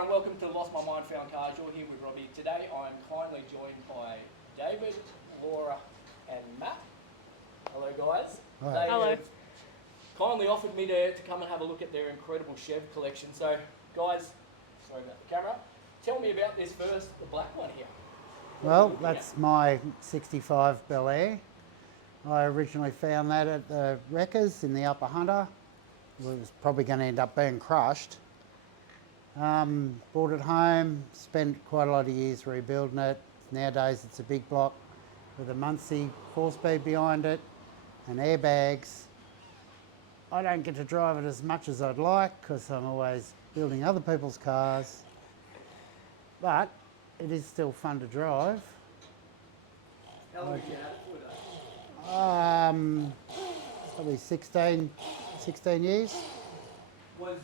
everyone, welcome to Lost My Mind Found Cars. You're here with Robbie. Today I'm kindly joined by David, Laura and Matt. Hello guys. Hi. They Hello. have kindly offered me to come and have a look at their incredible Chev collection. So guys, sorry about the camera, tell me about this first, the black one here. Well, that's my 65 Bel Air. I originally found that at the Wreckers in the Upper Hunter. It was probably going to end up being crushed. Brought it home, spent quite a lot of years rebuilding it. Nowadays it's a big block with a Muncie 4-speed behind it and airbags. I don't get to drive it as much as I'd like because I'm always building other people's cars, but it is still fun to drive. How long have you had it for, Dave? Probably 16 years. Was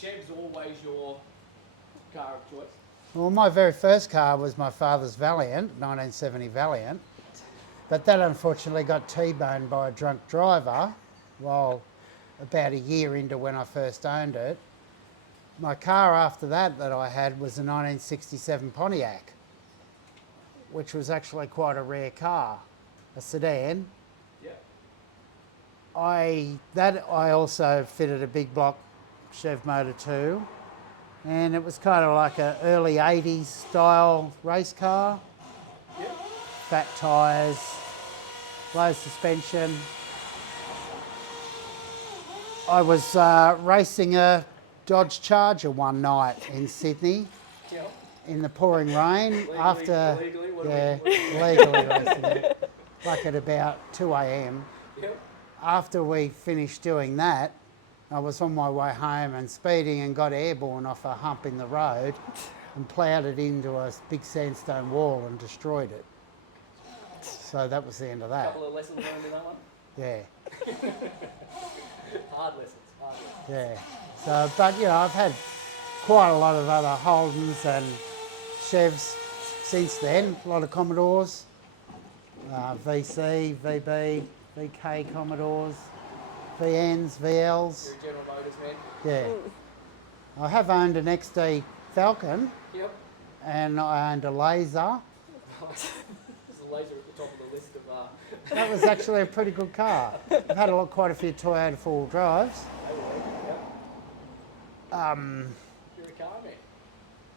Chev's always your car of choice? Well, my very first car was my father's Valiant, 1970 Valiant, but that unfortunately got T-boned by a drunk driver while about a year into when I first owned it. My car after that I had was a 1967 Pontiac, which was actually quite a rare car, a sedan. Yeah. I also fitted a big block Chev motor too, and it was kind of like an early 80s style race car. Yeah. Fat tyres, low suspension. I was racing a Dodge Charger one night in Sydney Yeah. in the pouring rain Legally, after illegally, what yeah, are we- legally racing it, like at about 2 a.m. Yep. After we finished doing that, I was on my way home and speeding and got airborne off a hump in the road and ploughed it into a big sandstone wall and destroyed it. So that was the end of A that. couple of lessons learned in that one. Yeah, Hard lessons, hard lessons. yeah. So, but you know, I've had quite a lot of other Holdens and Chevs since then, a lot of Commodores, VC, VB, VK Commodores, VNs, VLs. You're a General Motors man. Yeah. I have owned an XD Falcon Yep. and I owned a Laser. There's a laser at the top of the list of That was actually a pretty good car. I've had quite a few Toyota 4-wheel drives. Yep. You're a car man.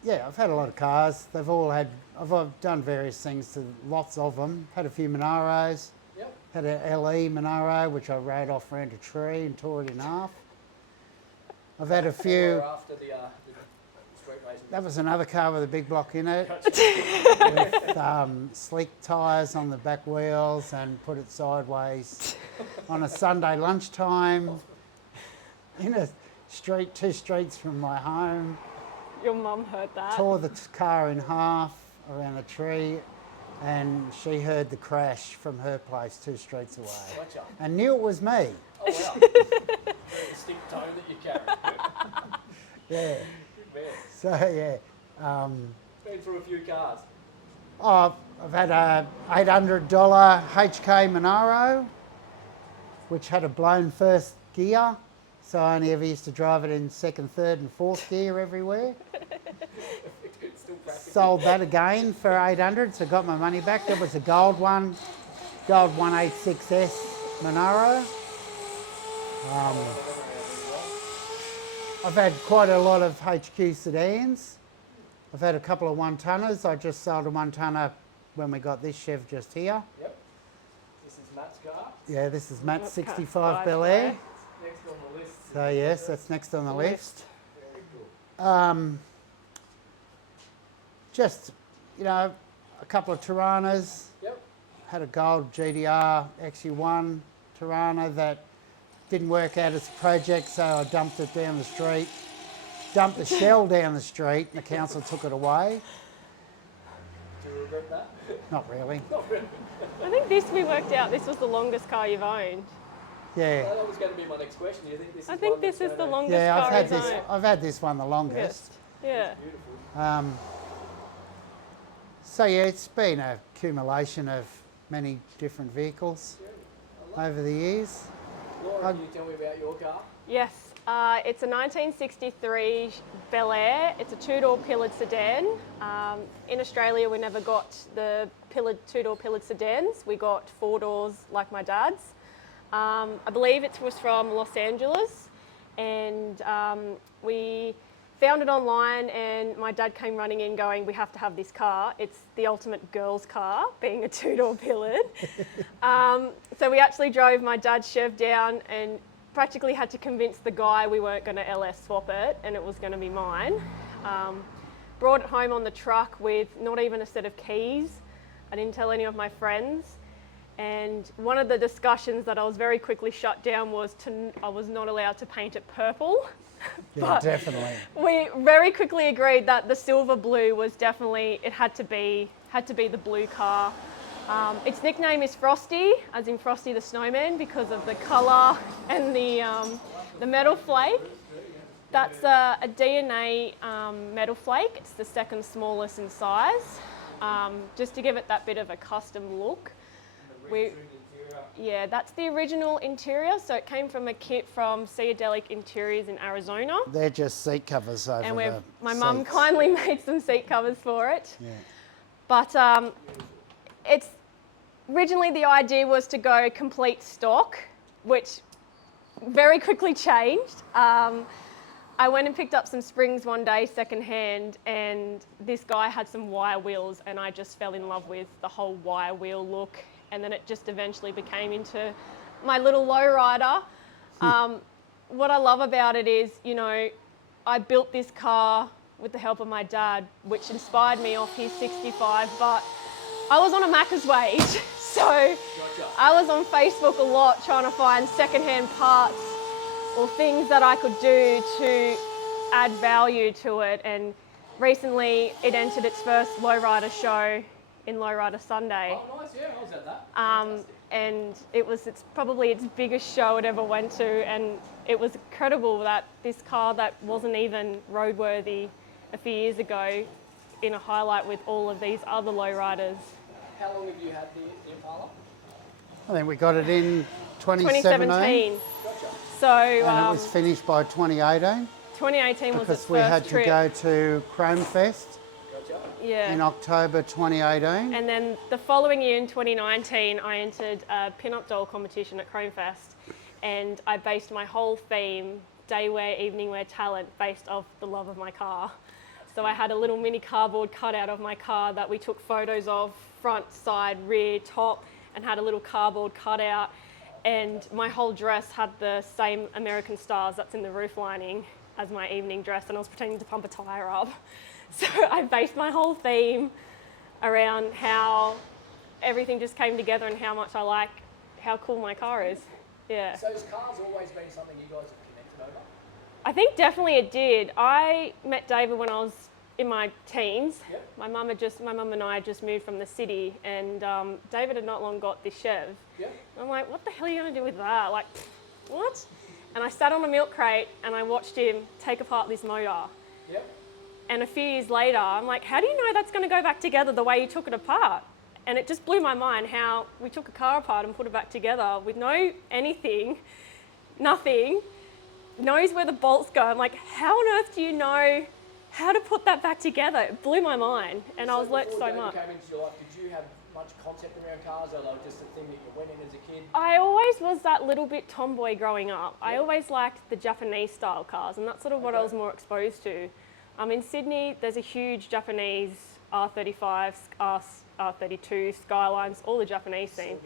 Yeah, I've had a lot of cars. They've all had, I've done various things to lots of them. Had a few Monaros. Yep. Had a LE Monaro, which I rode off around a tree and tore it in half. I've had a few. Or after the street racing. That was another car with a big block in it, with sleek tyres on the back wheels, and put it sideways on a Sunday lunchtime in a street 2 streets from my home. Your mum heard that. Tore the car in half around a tree, and she heard the crash from her place 2 streets away Gotcha. and knew it was me. Oh wow. Very distinct tone that you carry. Yeah. Good man. So yeah. Been through a few cars. Oh, I've had a $800 HK Monaro, which had a blown first gear, so I only ever used to drive it in 2nd, 3rd and 4th gear everywhere. It's still practical. Sold that again for 800, so got my money back. That was a gold one, gold 186S Monaro. I've had quite a lot of HQ sedans. I've had a couple of 1-tonners. I just sold a 1-tonner when we got this Chev just here. Yep. This is Matt's car. Yeah, this is Matt's Matt's 65 car. Bel Air. Next on the list. So yes, that's next on the list. Very cool. Just, you know, a couple of Tiranas. Yep. Had a gold GDR XU1 Tirana that didn't work out as a project, so I dumped it down the street. Dumped the shell down the street, and the council took it away. Do you regret that? Not really. Not really. I think we worked out this was the longest car you've owned. Yeah. That was going to be my next question. Do you think this is I think one this that's is the gonna- longest Yeah, car you've owned. I've had this one the longest. Yeah. Beautiful. So yeah, it's been an accumulation of many different vehicles Yeah, I love over the years. it. Laura, can you tell me about your car? Yes. It's a 1963 Bel Air. It's a two-door pillared sedan. In Australia, we never got the two-door pillared sedans. We got four doors like my dad's. I believe it was from Los Angeles, and we found it online, and my dad came running in going, we have to have this car. It's the ultimate girl's car, being a two-door pillared. So we actually drove my dad's Chev down and practically had to convince the guy we weren't going to LS swap it and it was going to be mine. Brought it home on the truck with not even a set of keys. I didn't tell any of my friends. And one of the discussions that I was very quickly shut down was I was not allowed to paint it purple. Yeah, definitely. We very quickly agreed that the silver blue was definitely, it had to be the blue car. Its nickname is Frosty, as in Frosty the Snowman, because of the colour and the metal flake. That's a DNA metal flake. It's the second smallest in size, just to give it that bit of a custom look. Yeah, that's the original interior. So it came from a kit from Psychedelic Interiors in Arizona. They're just seat covers over And my seats. mum kindly made some seat covers for it. Yeah. But it's originally the idea was to go complete stock, which very quickly changed. I went and picked up some springs one day secondhand, and this guy had some wire wheels, and I just fell in love with the whole wire wheel look. And then it just eventually became into my little lowrider. What I love about it is, you know, I built this car with the help of my dad, which inspired me off his 65, but I was on a Macca's wage. So I was on Facebook a lot trying to find secondhand parts or things that I could do to add value to it. And recently it entered its first lowrider show in Lowrider Sunday. Oh, nice, yeah, I was at that. And it's probably its biggest show it ever went to, and it was incredible that this car that wasn't even roadworthy a few years ago in a highlight with all of these other lowriders. How long have you had the Impala? I think we got it in 2017. 2017. Gotcha. So And it was finished by 2018 2018 was its because first we had trip. to go to Chrome Fest Gotcha. Yeah. in October 2018. And then the following year in 2019, I entered a pin-up doll competition at Chromefest, and I based my whole theme, day wear, evening wear talent, based off the love of my car. So I had a little mini cardboard cutout of my car that we took photos of, front, side, rear, top, and had a little cardboard cutout. And my whole dress had the same American stars that's in the roof lining as my evening dress, and I was pretending to pump a tyre up. So I based my whole theme around how everything just came together and how much I like how cool my car is. Yeah. So has cars always been something you guys have connected over? I think definitely it did. I met David when I was in my teens. Yep. My mum and I had just moved from the city, and David had not long got this Chev. Yep. I'm like, what the hell are you going to do with that? Like, what? And I sat on a milk crate and I watched him take apart this motor. Yep. And a few years later, I'm like, how do you know that's going to go back together the way you took it apart? And it just blew my mind how we took a car apart and put it back together with no anything, nothing, knows where the bolts go. I'm like, how on earth do you know how to put that back together? It blew my mind, and I was learnt so David much. came into your life, did you have much concept around cars, or like just a thing that you went in as a kid? I always was that little bit tomboy growing up. I always liked the Japanese style cars, and that's sort of what I was more exposed to. In Sydney, there's a huge Japanese R35, R32, Skylines, all the Japanese scene.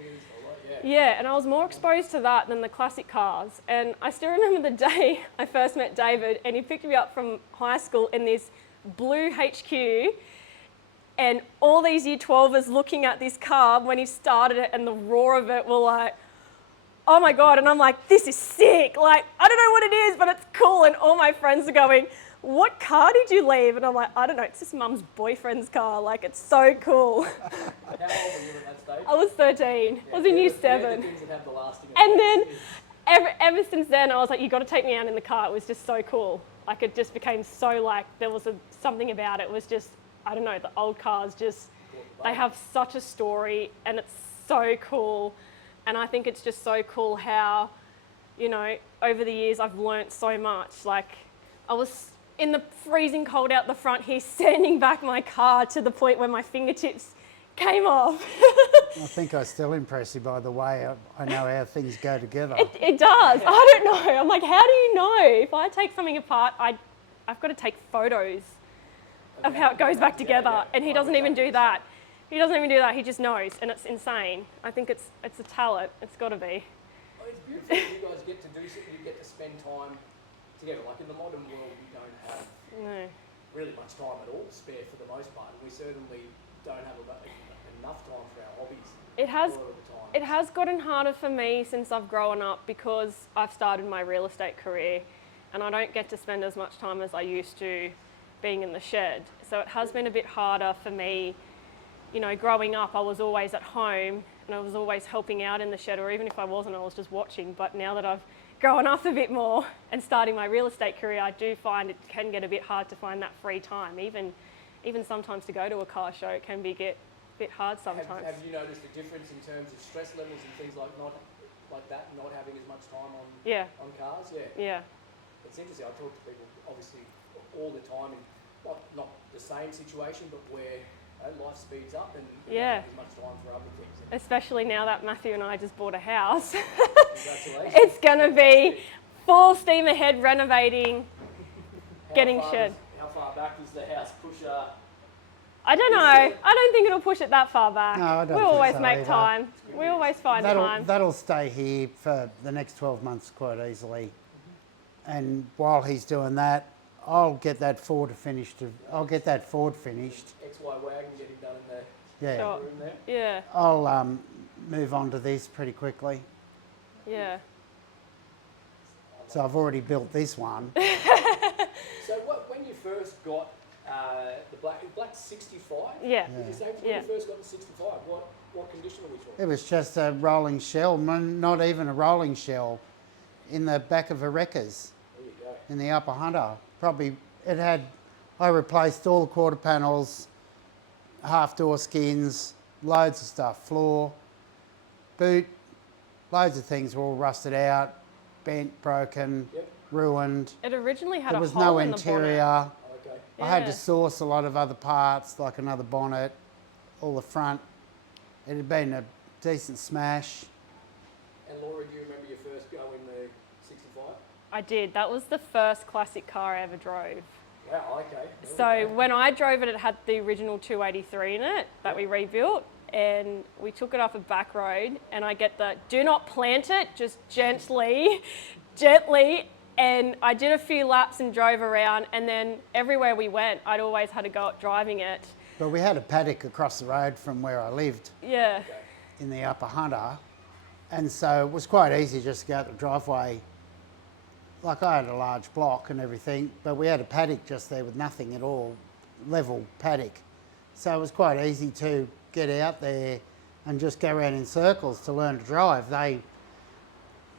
Yeah, and I was more exposed to that than the classic cars. And I still remember the day I first met David, and he picked me up from high school in this blue HQ, and all these year 12ers looking at this car when he started it, and the roar of it were like, oh my God. And I'm like, this is sick. Like, I don't know what it is, but it's cool. And all my friends are going, what car did you leave? And I'm like, I don't know, it's just mum's boyfriend's car. Like, it's so cool. How old were you at that stage? I was 13. I was in year 7. And then ever since then, I was like, you got to take me out in the car. It was just so cool. Like, it just became so like, there was something about it. It was just, I don't know, the old cars just, they have such a story, and it's so cool. And I think it's just so cool how you know, over the years I've learnt so much. Like, I was in the freezing cold out the front here, sanding back my car to the point where my fingertips came off. I think I still impress you by the way I know how things go together. It does. I don't know. I'm like, how do you know? If I take something apart, I've got to take photos of how it goes back together. And he doesn't even do that. He doesn't even do that. He just knows, and it's insane. I think it's a talent. It's got to be. Oh, it's beautiful. You guys get to do something. You get to spend time together. Like in the modern world, we don't have really much time at all spare for the most part. We certainly don't have enough time for our hobbies. It has gotten harder for me since I've grown up because I've started my real estate career, and I don't get to spend as much time as I used to being in the shed. So it has been a bit harder for me. You know, growing up, I was always at home and I was always helping out in the shed, or even if I wasn't, I was just watching. But now that I've grown up a bit more and starting my real estate career, I do find it can get a bit hard to find that free time. Even sometimes to go to a car show, it can get a bit hard sometimes. Have you noticed a difference in terms of stress levels and things like that, not having as much time on cars? Yeah. It's interesting. I talk to people obviously all the time in not the same situation, but where life speeds up and you don't have as much time for other things. Especially now that Matthew and I just bought a house. Congratulations. It's going to be full steam ahead renovating, getting shed. How far back does the house push? I don't know. I don't think it'll push it that far back. No, I don't we think always so make either. time. We always find time. That'll stay here for the next 12 months quite easily. And while he's doing that, I'll get that Ford finished. XY wagon getting done in the Sure. room there. Yeah. I'll move on to this pretty quickly. Yeah. So I've already built this one. So when you first got the black 65? Yeah. Did you say when you first got the 65? What condition are we talking? It was just a rolling shell, not even a rolling shell, in the back of a wreckers There you go. in the upper Hunter. I replaced all the quarter panels, half door skins, loads of stuff, floor, boot, loads of things were all rusted out, bent, broken, ruined. It originally had There a was hole no in the bonnet. interior. Okay. I had Yeah. to source a lot of other parts, like another bonnet, all the front. It had been a decent smash. And Laura, do you remember your first go in the 65? I did. That was the first classic car I ever drove. Wow, okay. So when I drove it, it had the original 283 in it that we rebuilt, and we took it off a back road, and I get the do not plant it, just gently, and I did a few laps and drove around, and then everywhere we went, I'd always had a go at driving it. But we had a paddock across the road from where I lived Yeah. in the upper Hunter, and so it was quite easy just to go out the driveway. Like I had a large block and everything, but we had a paddock just there with nothing at all, level paddock. So it was quite easy to get out there and just go around in circles to learn to drive. They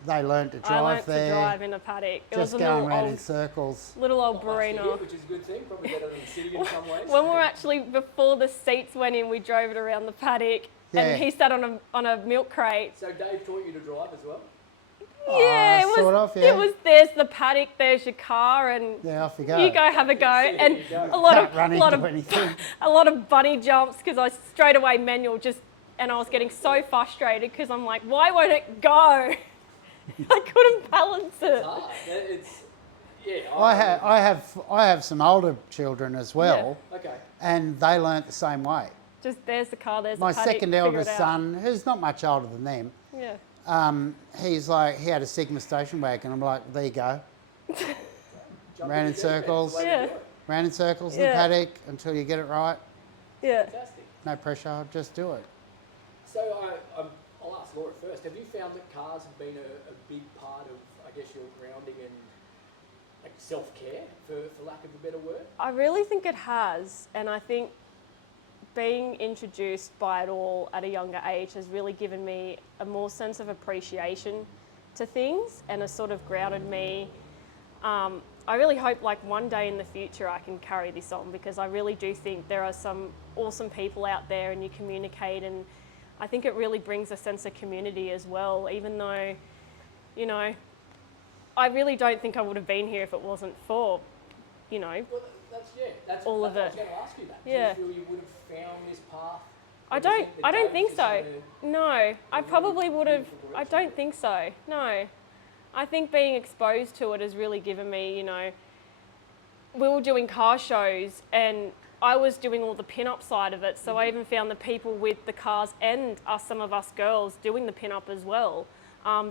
learned to drive I learnt there. to drive in a paddock. It Just was a going little around in old, circles. little old Not much to Barina. get, which is a good thing, probably better than city in some ways. When we were actually, before the seats went in, we drove it around the paddock, Yeah. and he sat on a milk crate. So Dave taught you to drive as well? Yeah, it was. sort of, yeah. It was. There's the paddock. There's your car, and Yeah, off you go. you go have a go. And you go. a lot Can't of run into anything. a lot of bunny jumps because I straight away manual and I was getting so frustrated because I'm like, why won't it go? I couldn't balance it. It's hard. I have some older children as well, Okay. and they learnt the same way. Just there's the car. There's My the paddock. second figure it eldest out. son, who's not much older than them, Yeah. he had a Sigma station wagon. I'm like, there you go. Ran in circles, Yeah. ran in circles in the Yeah. paddock until you get it right. Yeah. Fantastic. No pressure, just do it. So I'll ask Laura first. Have you found that cars have been a big part of, I guess, your grounding and like self-care, for lack of a better word? I really think it has, and I think being introduced by it all at a younger age has really given me a more sense of appreciation to things and has sort of grounded me. I really hope like one day in the future I can carry this on, because I really do think there are some awesome people out there and you communicate, and I think it really brings a sense of community as well, even though, you know, I really don't think I would have been here if it wasn't for, you know, Well, that's all of I it. was going to ask you that. Yeah. Do you feel you would have found this path? I don't think so. No, I probably would have. I don't think so. No, I think being exposed to it has really given me, you know, we were doing car shows and I was doing all the pin-up side of it. So I even found the people with the cars and some of us girls doing the pin-up as well.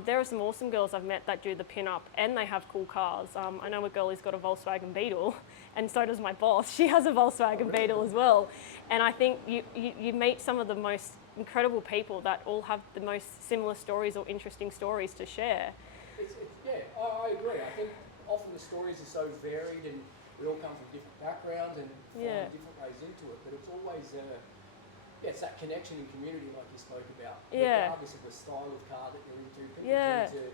There are some awesome girls I've met that do the pin-up and they have cool cars. I know a girl who's got a Volkswagen Beetle and so does my boss. She has a Volkswagen Beetle as well. And I think you meet some of the most incredible people that all have the most similar stories or interesting stories to share. I agree. I think often the stories are so varied and we all come from different backgrounds and find different ways into it, but it's always it's that connection and community like you spoke about. Regardless of the style of car that you're into, people tend to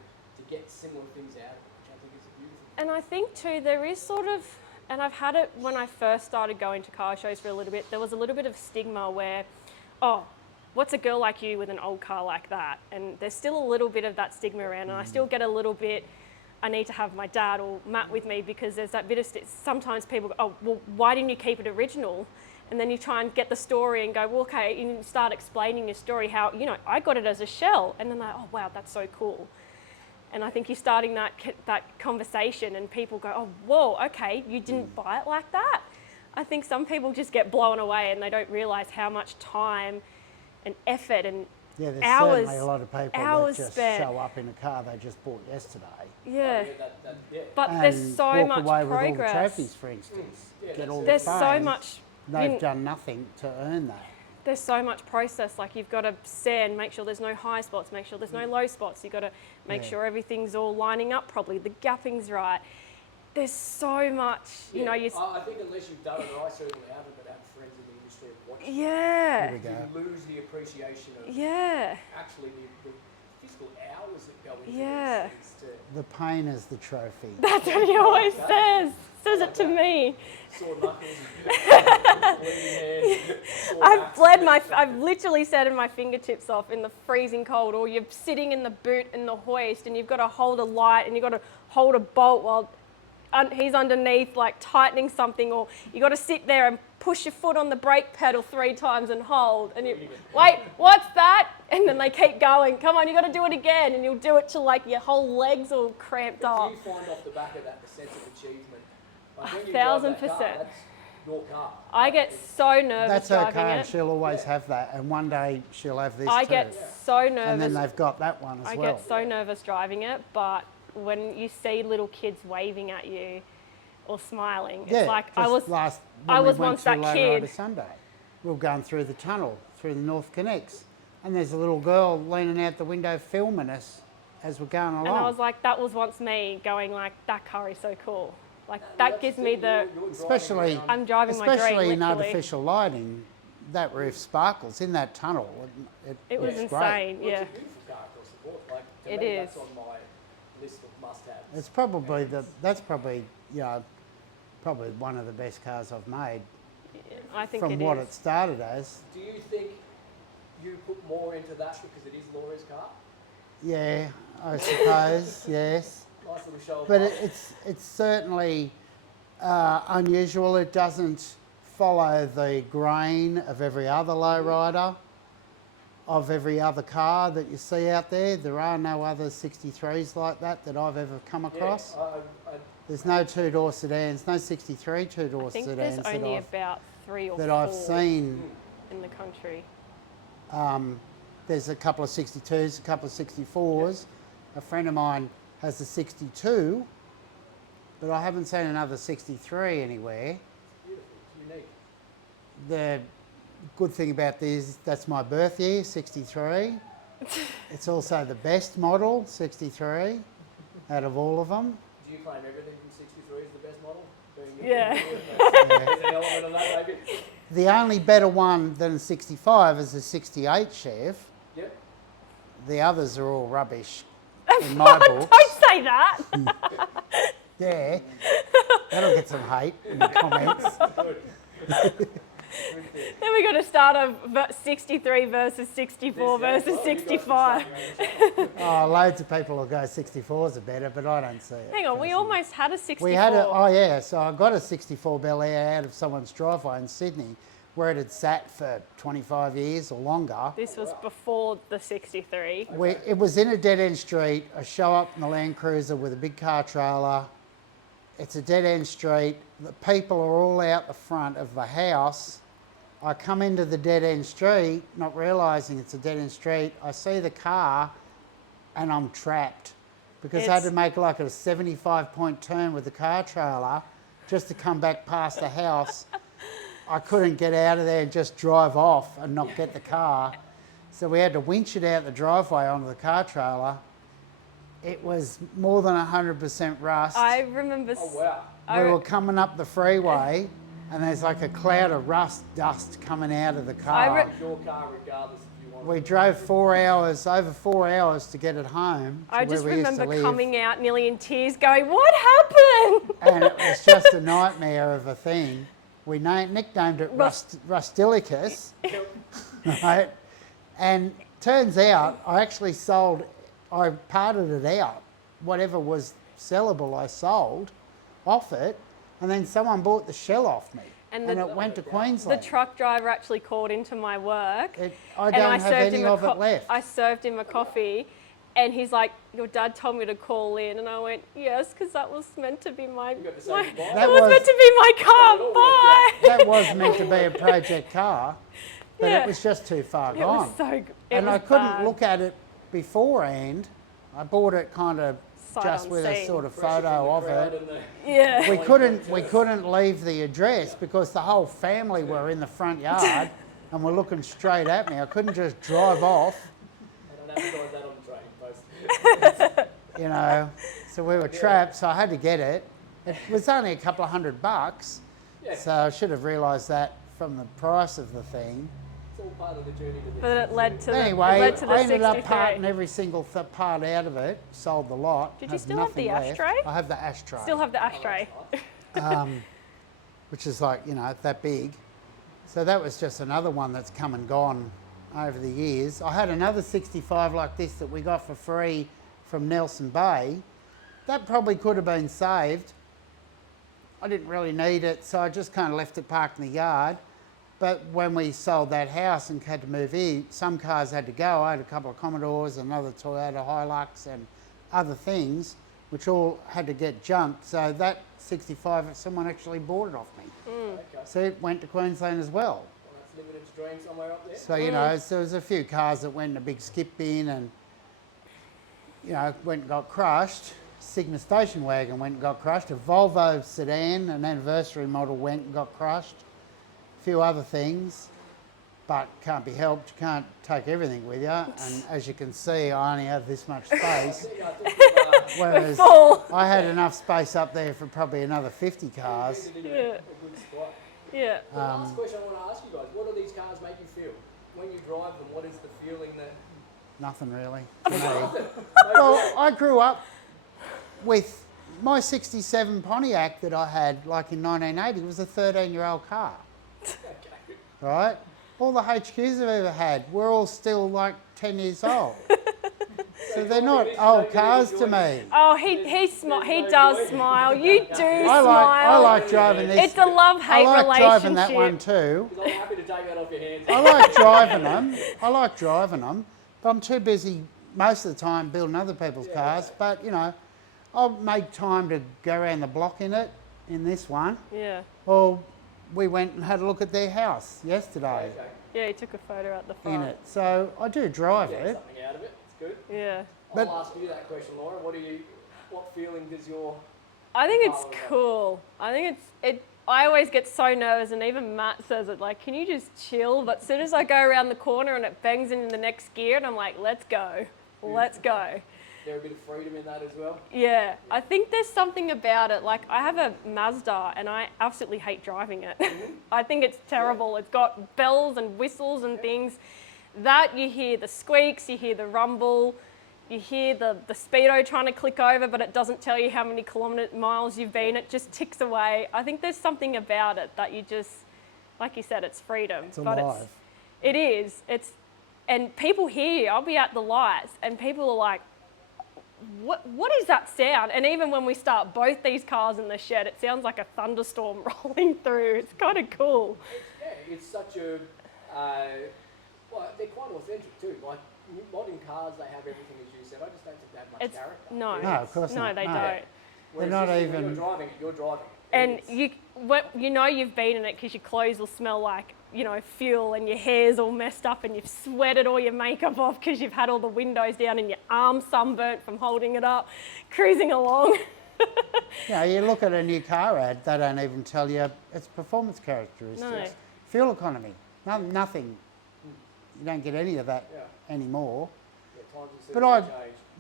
get similar things out of it, which I think is a beautiful thing. And I think too, there is sort of, and I've had it when I first started going to car shows for a little bit, there was a little bit of stigma where, oh, what's a girl like you with an old car like that? And there's still a little bit of that stigma around, and I still get a little bit, I need to have my dad or Matt with me because there's that bit of, sometimes people go, oh, well, why didn't you keep it original? And then you try and get the story and go, well, okay, and you start explaining your story, how, you know, I got it as a shell. And then they're like, oh, wow, that's so cool. And I think you're starting that conversation and people go, oh, whoa, okay, you didn't buy it like that? I think some people just get blown away and they don't realise how much time and effort and there's hours, certainly a lot of people that just show up in a car they just bought yesterday. But and there's so walk much away with all the progress. trophies, for instance. Get all There's the fame. so much. They've done nothing to earn that. There's so much process. Like you've got to sand, make sure there's no high spots, make sure there's no low spots. You've got to make sure everything's all lining up properly, the gapping's right. There's so much, you know. I think unless you've done it, I certainly haven't, but have friends in the industry of watching. Yeah. Here we go. You lose the appreciation of actually the physical hours that go into these things to... The pain is the trophy. That's what he always says. Says it to me. Sore knuckles, bleeding hands, I've literally sanded my fingertips off in the freezing cold, or you're sitting in the boot in the hoist and you've got to hold a light and you've got to hold a bolt while he's underneath like tightening something, or you got to sit there and push your foot on the brake pedal 3 times and hold, and you wait, what's that? And then they keep going, come on, you got to do it again, and you'll do it till like your whole legs all cramped up. Do you find off the back of that the sense of achievement? Like when you 1,000%. drive that car, that's your car. I get so nervous That's her driving car, it. and she'll always have that, and one day she'll have this I too. get so nervous. And then they've got that one as I well. get so nervous driving it, but when you see little kids waving at you or smiling, it's like I was once that kid. Sunday, we were going through the tunnel, through the North Connects, and there's a little girl leaning out the window filming us as we're going along. And I was like, that was once me going like, that car is so cool. Like that gives me the, especially, I'm driving my dream, especially in literally. artificial lighting, that roof sparkles in that tunnel. It was looks insane, great. yeah. It's a beautiful car across the board. Like, to It me, is. That's on my list of must-haves. It's probably that's probably probably one of the best cars I've made. I think from what it started as. Do you think you put more into that because it is Laura's car? Yeah, I suppose, yes. Nice little show of But love. it's certainly unusual. It doesn't follow the grain of every other lowrider, of every other car that you see out there. There are no other 63s like that I've ever come across. There's no 2-door sedans, no 63 2-door I think sedans there's only about 3 or 4 I've seen. in the country. There's a couple of 62s, a couple of 64s. A friend of mine has a 62, but I haven't seen another 63 anywhere. Beautiful, it's unique. The good thing about this, that's my birth year, 63. It's also the best model, 63, out of all of them. Do you claim everything from 63 is the best model? Yeah. There's an element of that, maybe? The only better one than a 65 is a 68 Chev. Yep. The others are all rubbish in my books. Don't say that. Yeah, that'll get some hate in the comments. Good thing. Then we got to start a 63 versus 64 versus 65. Loads of people will go 64s are better, but I don't see it. Hang on, we almost had a 64. We had a, so I got a 64 Bel Air out of someone's driveway in Sydney where it had sat for 25 years or longer. This was before the 63. It was in a dead-end street. I show up in the Land Cruiser with a big car trailer. It's a dead-end street. The people are all out the front of the house. I come into the dead-end street, not realising it's a dead-end street. I see the car and I'm trapped because I had to make like a 75-point turn with the car trailer just to come back past the house. I couldn't get out of there and just drive off and not get the car. So we had to winch it out the driveway onto the car trailer. It was more than 100% rust. I remember. Oh, wow. We were coming up the freeway and there's like a cloud of rust dust coming out of the car. It's your car regardless if you want. We drove over 4 hours to get it home. I just where we used to remember live. coming out nearly in tears going, what happened? And it was just a nightmare of a thing. We nicknamed it Rustilicus, right? And turns out I parted it out. Whatever was sellable, I sold off it, and then someone bought the shell off me, and it went to Queensland. The truck driver actually called into my work. I don't have any of it left. I served him a coffee, and he's like, your dad told me to call in, and I went, yes, because that was meant to be my, got to say goodbye. that was meant to be my car, bye. That was meant to be a project car, but it was just too far It gone. was so And I couldn't look at it beforehand. I bought it kind of just with a sort of photo of it. Yeah. We couldn't leave the address because the whole family were in the front yard and were looking straight at me. I couldn't just drive off. I don't advertise that on the trading post. You know, so we were trapped, so I had to get it. It was only a couple of $100, so I should have realised that from the price of the thing. It's all part of the journey to this. But it led to Anyway, the 63. I ended up parting every single part out of it, sold the lot. Did you still have the ashtray? I have the ashtray. Still have the ashtray. Which is like, that big. So that was just another one that's come and gone over the years. I had another 65 like this that we got for free from Nelson Bay. That probably could have been saved. I didn't really need it, so I just kind of left it parked in the yard. But when we sold that house and had to move in, some cars had to go. I had a couple of Commodores, another Toyota Hilux and other things, which all had to get junked. So that 65, someone actually bought it off me. Okay. So it went to Queensland as well. Well, that's living its dream somewhere up there. So, so there was a few cars that went in a big skip bin and, went and got crushed. Sigma station wagon went and got crushed. A Volvo sedan, an anniversary model, went and got crushed. A few other things, but can't be helped. You can't take everything with you. And as you can see, I only have this much space. Whereas I had enough space up there for probably another 50 cars. A good spot. Yeah. The last question I want to ask you guys, what do these cars make you feel? When you drive them, what is the feeling that... Nothing really, to me. Well, I grew up with my 67 Pontiac that I had like in 1980 was a 13-year-old car. Right? All the HQs I've ever had were all still like 10 years old. So they're not old cars to me. Oh, he does smile. You do smile. I like driving this. It's a love-hate relationship. I like driving that one too. I'm happy to take that off your hands. I like driving them. But I'm too busy most of the time building other people's cars. But, I'll make time to go around the block in it, in this one. Yeah. Or we went and had a look at their house yesterday. Okay. Yeah, he took a photo at the front. In it. So I do drive Get it. something out of it. It's good. Yeah. But- I'll ask you that question, Laura. What feeling does your... I think it's cool. I think I always get so nervous, and even Matt says it, like, can you just chill? But as soon as I go around the corner and it bangs into the next gear, and I'm like, let's go. Let's go. There a bit of freedom in that as well? Yeah, I think there's something about it. Like, I have a Mazda and I absolutely hate driving it. I think it's terrible. It's got bells and whistles and things. That you hear the squeaks, you hear the rumble, you hear the speedo trying to click over, but it doesn't tell you how many miles you've been. It just ticks away. I think there's something about it that like you said, it's freedom. It's alive. It is. And people hear, I'll be at the lights and people are like, what is that sound? And even when we start both these cars in the shed, it sounds like a thunderstorm rolling through. It's kind of cool. It's such a, well, they're quite authentic too. Like modern cars, they have everything as you said. I just don't think they have much character. No, of course not. No, they don't. They're not even. When you're driving it, you're driving it. And you know you've been in it because your clothes will smell like, fuel, and your hair's all messed up and you've sweated all your makeup off because you've had all the windows down and your arm's sunburnt from holding it up, cruising along. You look at a new car ad, they don't even tell you its performance characteristics. No. Fuel economy, nothing. You don't get any of that anymore. But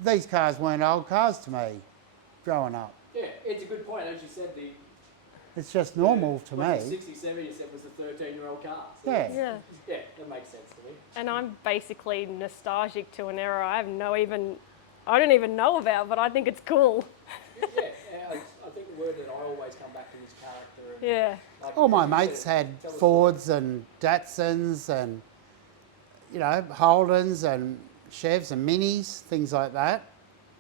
these cars weren't old cars to me growing up. Yeah, it's a good point. As you said, it's just normal to me. 67 you said was a 13-year-old car. So Yeah, that makes sense to me. And I'm basically nostalgic to an era I don't even know about, but I think it's cool. I think the word that I always come back to is character. Yeah. Like, all my mates had Fords and Datsuns and Holdens and Chevs and Minis, things like that.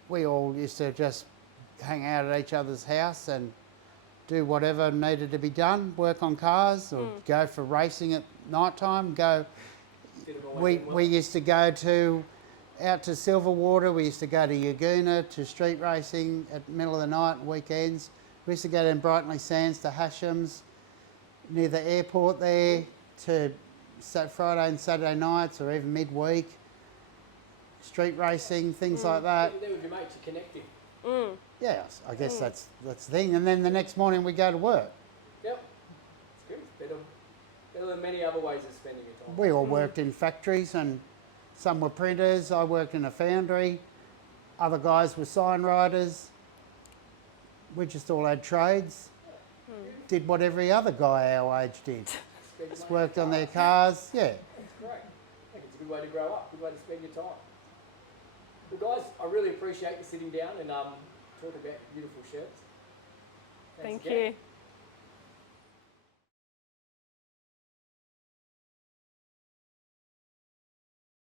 We all used to just hang out at each other's house and do whatever needed to be done, work on cars or go for racing at night time. We used to go out to Silverwater, we used to go to Yaguna to street racing at the middle of the night, weekends. We used to go down Brighton Sands to Hasham's near the airport there to Friday and Saturday nights or even midweek. Street racing, things like that. There with your mates, you're connecting. Yeah, I guess that's the thing. And then the next morning we go to work. Yep. It's good. It's better than many other ways of spending your time. We all worked in factories and some were printers. I worked in a foundry. Other guys were sign writers. We just all had trades. Did what every other guy our age did. Just worked on their cars. Yeah. That's great. I think it's a good way to grow up, good way to spend your time. Well, guys, I really appreciate you sitting down and talking about beautiful shirts. Thank you.